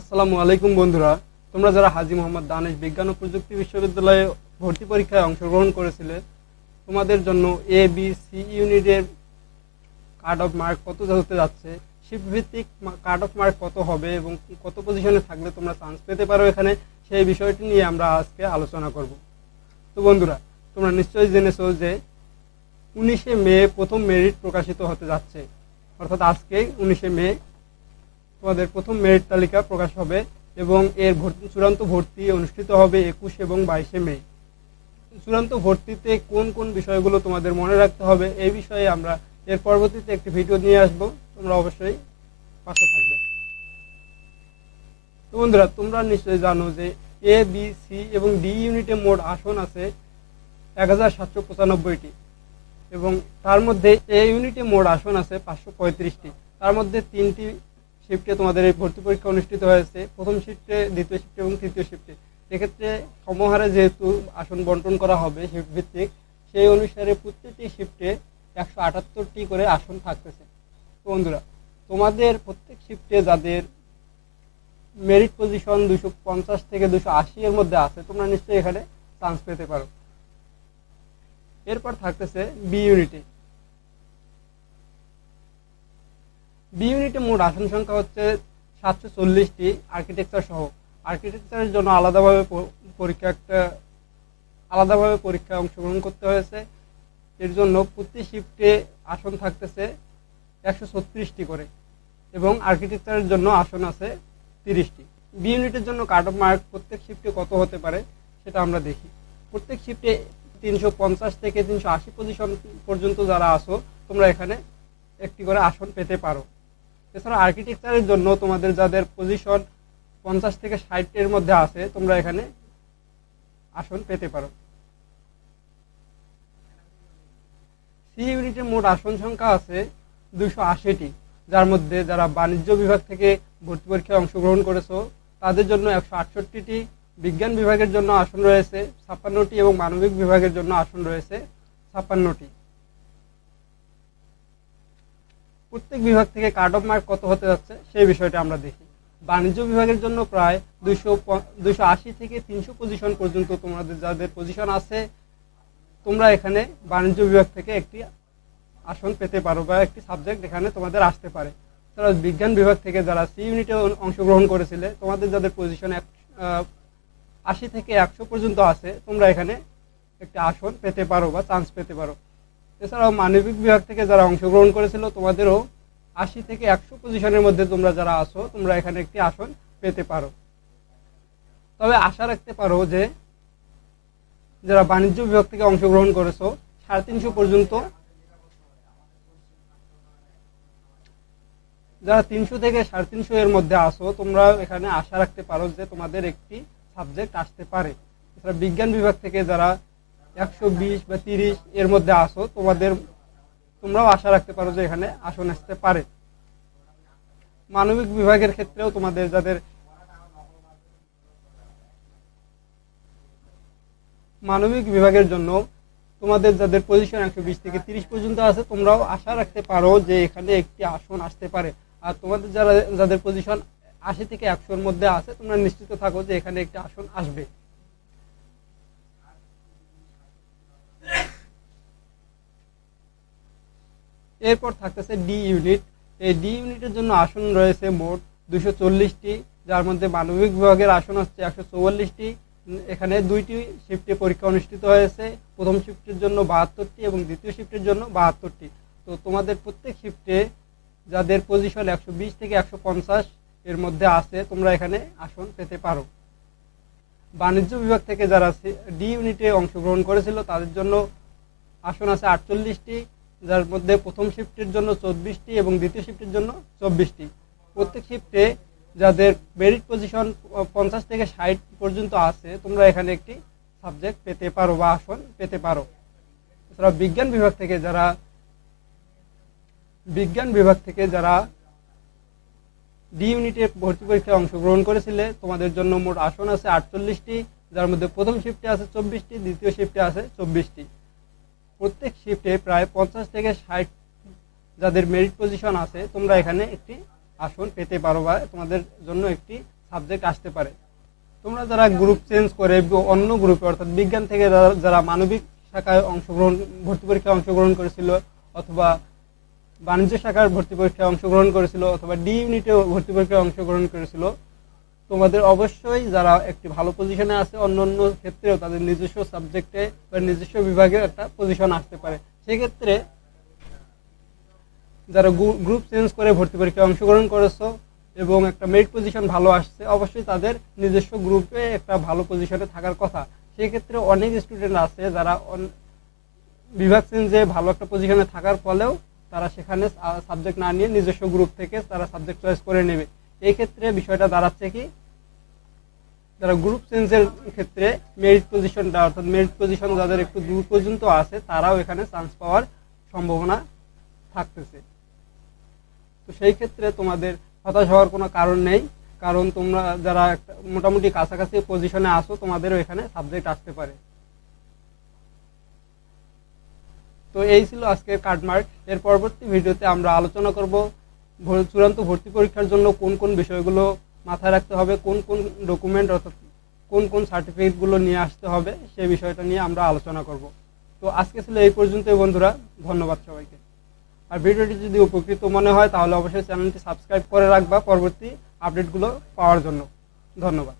আসসালামু আলাইকুম বন্ধুরা। তোমরা যারা হাজি মোহাম্মদ দানেশ বিজ্ঞান ও প্রযুক্তি বিশ্ববিদ্যালয়ে ভর্তি পরীক্ষায় অংশগ্রহণ করেছিলে, তোমাদের জন্য এ বি সি ইউনিটের কার্ড অফ মার্ক কত হতে যাচ্ছে শিফট ভিত্তিক কার্ড অফ মার্ক কত হবে এবং কত পজিশনে থাকলে তোমরা চান্স পেতে পারো এখানে, সেই বিষয়টি নিয়ে আমরা আজকে আলোচনা করব। তো বন্ধুরা, তোমরা নিশ্চয়ই জেনেছো যে উনিশে মে প্রথম মেরিট প্রকাশিত হতে যাচ্ছে। অর্থাৎ আজকে উনিশে মে তোমাদের প্রথম মেরিট তালিকা প্রকাশ হবে এবং এর ভর্তি, চূড়ান্ত ভর্তি অনুষ্ঠিত হবে একুশ এবং বাইশে মে। চূড়ান্ত ভর্তিতে কোন কোন বিষয়গুলো তোমাদের মনে রাখতে হবে এই বিষয়ে আমরা এর পরবর্তীতে একটি ভিডিও নিয়ে আসব। তোমরা অবশ্যই পাশে থাকবে। তো বন্ধুরা, তোমরা নিশ্চয়ই জানো যে এ বি সি এবং ডি ইউনিটে মোট আসন আছে এক হাজার সাতশো পঁচানব্বইটি এবং তার মধ্যে এ ইউনিটে মোট আসন আছে পাঁচশো পঁয়ত্রিশটি। তার মধ্যে তিনটি শিফটে তোমাদের এই ভর্তি পরীক্ষা অনুষ্ঠিত হয়েছে। প্রথম শিফটে দ্বিতীয় শিফটে এবং তৃতীয় শিফটে এক্ষেত্রে সমহারে যেহেতু আসন বন্টন করা হবে শিফট ভিত্তিক, সেই অনুসারে প্রত্যেকটি শিফটে একশো আটাত্তরটি করে আসন থাকতেছে। তো বন্ধুরা, তোমাদের প্রত্যেক শিফটে যাদের মেরিট পজিশন দুশো পঞ্চাশ থেকে দুশো আশি এর মধ্যে আছে, তোমরা নিশ্চয়ই এখানে চান্স পেতে পারো। এরপর থাকতেছে বি ইউনিটে বি ইউনিটে মোট আসন সংখ্যা হচ্ছে সাতশো চল্লিশটি আর্কিটেকচার সহ। আর্কিটেকচারের জন্য আলাদাভাবে পরীক্ষা একটা, আলাদাভাবে পরীক্ষায় অংশগ্রহণ করতে হয়েছে। এর জন্য প্রতি শিফটে আসন থাকতেছে একশো ছত্রিশটি করে এবং আর্কিটেকচারের জন্য আসন আছে তিরিশটি। বি ইউনিটের জন্য কাট অফ মার্ক প্রত্যেক শিফটে কত হতে পারে সেটা আমরা দেখি। প্রত্যেক শিফটে তিনশো পঞ্চাশ থেকে তিনশো আশি পজিশন পর্যন্ত যারা আসো তোমরা এখানে একটি করে আসন পেতে পারো। এছাড়া আর্কিটেকচারের জন্য তোমাদের যাদের পজিশন পঞ্চাশ থেকে ষাটের মধ্যে আছে, তোমরা এখানে আসন পেতে পারো। সি ইউনিটের মোট আসন সংখ্যা আছে দুশো আশিটি, যার মধ্যে যারা বাণিজ্য বিভাগ থেকে ভর্তি পরীক্ষায় অংশগ্রহণ করেছ, তাদের জন্য একশো আটষট্টিটি বিজ্ঞান বিভাগের জন্য আসন রয়েছে, ছাপ্পান্নটি এবং মানবিক বিভাগের জন্য আসন রয়েছে, ছাপ্পান্নটি। প্রত্যেক বিভাগ থেকে কার্ড অফ মার্ক কত হতে যাচ্ছে, সেই বিষয়টা আমরা দেখি। বাণিজ্য বিভাগের জন্য প্রায় দুইশো দুইশো আশি থেকে তিনশো পজিশন পর্যন্ত তোমাদের যাদের পজিশন আছে, তোমরা এখানে বাণিজ্য বিভাগ থেকে একটি আসন পেতে পারো বা একটি সাবজেক্ট এখানে তোমাদের আসতে পারে। তারা বিজ্ঞান বিভাগ থেকে যারা সি ইউনিটে অংশগ্রহণ করেছিলে, তোমাদের যাদের পজিশন এক আশি থেকে একশো পর্যন্ত আছে, তোমরা এখানে একটি আসন পেতে পারো বা চান্স পেতে পারো। এছাড়াও মানবিক বিভাগ থেকে যারা অংশগ্রহণ করেছিল, তোমাদেরও আশি থেকে একশো পজিশনের মধ্যে তোমরা যারা আছো, তোমরা এখানে একটি আসন পেতে পারো। তবে আশা রাখতে পারো যে, যারা বাণিজ্য বিভাগ থেকে অংশগ্রহণ করেছ, সাড়ে তিনশো পর্যন্ত যারা তিনশো থেকে সাড়ে তিনশো এর মধ্যে আসো তোমরা এখানে আশা রাখতে পারো যে তোমাদের একটি সাবজেক্ট আসতে পারে। এছাড়া বিজ্ঞান বিভাগ থেকে যারা একশো বিশ বা তিরিশ এর মধ্যে আসো, তোমাদের, তোমরাও আশা রাখতে পারো যে এখানে আসন আসতে পারে। মানবিক বিভাগের ক্ষেত্রেও তোমাদের যাদের মানবিক বিভাগের জন্য তোমাদের যাদের পজিশন একশো বিশ থেকে তিরিশ পর্যন্ত আছে, তোমরাও আশা রাখতে পারো যে এখানে একটি আসন আসতে পারে। আর তোমাদের যারা, যাদের পজিশন আশি থেকে একশোর মধ্যে আছে, তোমরা নিশ্চিত থাকো যে এখানে একটি আসন আসবে। এরপর থাকতেছে ডি ইউনিট এই ডি ইউনিটের জন্য আসন রয়েছে মোট দুশো চল্লিশটি, যার মধ্যে মানবিক বিভাগের আসন হচ্ছে একশো চৌয়াল্লিশটি। এখানে দুইটি শিফটে পরীক্ষা অনুষ্ঠিত হয়েছে। প্রথম শিফটের জন্য বাহাত্তরটি এবং দ্বিতীয় শিফটের জন্য বাহাত্তরটি। তো তোমাদের প্রত্যেক শিফটে যাদের পজিশন একশো বিশ থেকে একশো পঞ্চাশ, এর মধ্যে আছে, তোমরা এখানে আসন পেতে পারো। বাণিজ্য বিভাগ থেকে যারা ডি ইউনিটে অংশগ্রহণ করেছিল, তাদের জন্য আসন আছে আটচল্লিশটি। যার মধ্যে প্রথম শিফটের জন্য চব্বিশটি এবং দ্বিতীয় শিফটের জন্য চব্বিশটি। প্রত্যেক শিফটে যাদের মেরিট পজিশন পঞ্চাশ থেকে ষাট পর্যন্ত আছে, তোমরা এখানে একটি সাবজেক্ট পেতে পারো বা আসন পেতে পারো। এছাড়া বিজ্ঞান বিভাগ থেকে যারা, বিজ্ঞান বিভাগ থেকে যারা ডি ইউনিটে ভর্তি পরীক্ষায় অংশগ্রহণ করেছিলে, তোমাদের জন্য মোট আসন আছে আটচল্লিশটি, যার মধ্যে প্রথম শিফটে আছে চব্বিশটি, দ্বিতীয় শিফটে আছে চব্বিশটি। প্রত্যেক শিফটে প্রায় পঞ্চাশ থেকে ষাট যাদের মেরিট পজিশন আছে, তোমরা এখানে একটি আসন পেতে পারো বা তোমাদের জন্য একটি সাবজেক্ট আসতে পারে। তোমরা যারা গ্রুপ চেঞ্জ করে অন্য গ্রুপে অর্থাৎ বিজ্ঞান থেকে যারা- মানবিক শাখায় অংশগ্রহণ, ভর্তি পরীক্ষায় অংশগ্রহণ করেছিল, অথবা বাণিজ্য শাখার ভর্তি পরীক্ষায় অংশগ্রহণ করেছিল, অথবা ডি ইউনিটে ভর্তি পরীক্ষায় অংশগ্রহণ করেছিল তোমাদের অবশ্যই যারা একটি ভালো পজিশনে আছে অন্য অন্য ক্ষেত্রেও তাদের নিজস্ব সাবজেক্টে বা নিজস্ব বিভাগে একটা পজিশন আসতে পারে। সেক্ষেত্রে যারা গ্রুপ চেঞ্জ করে ভর্তি পরীক্ষায় অংশগ্রহণ করেছ এবং একটা মেরিট পজিশন ভালো আসছে, অবশ্যই তাদের নিজস্ব গ্রুপে একটা ভালো পজিশনে থাকার কথা। সেক্ষেত্রে অনেক স্টুডেন্ট আছে যারা বিভাগ চেঞ্জে ভালো একটা পজিশনে থাকার ফলেও তারা সেখানে সাবজেক্ট না নিয়ে নিজস্ব গ্রুপ থেকে তারা সাবজেক্ট চয়েস করে নেবে। এই ক্ষেত্রে বিষয়টা দাঁড়াচ্ছে কি? যারা গ্রুপ চেঞ্জের ক্ষেত্রে মেরিট পজিশনটা অর্থাৎ মেরিট পজিশন যাদের একটু দূর পর্যন্ত আছে, তারাও এখানে চান্স পাওয়ার সম্ভাবনা থাকতেছে। তো সেই ক্ষেত্রে তোমাদের হতাশ হওয়ার কোনো কারণ নেই, কারণ তোমরা যারা একটা মোটামুটি কাছাকাছি পজিশনে আসো তোমাদেরও এখানে সাবজেক্ট আসতে পারে। তো এই ছিল আজকের কার্ডমার্ক এর পরবর্তী ভিডিওতে আমরা আলোচনা করব চূড়ান্ত ভর্তি পরীক্ষার জন্য কোন কোন বিষয়গুলো মাথায় রাখতে হবে কোন কোন ডকুমেন্ট অর্থাৎ কোন কোন সার্টিফিকেটগুলো নিয়ে আসতে হবে সেই বিষয়টা নিয়ে আমরা আলোচনা করব। তো আজকে ছিল এই পর্যন্তই বন্ধুরা, ধন্যবাদ সবাইকে। আর ভিডিওটি যদি উপকৃত মনে হয় তাহলে অবশ্যই চ্যানেলটি সাবস্ক্রাইব করে রাখবা পরবর্তী আপডেটগুলো পাওয়ার জন্য। ধন্যবাদ।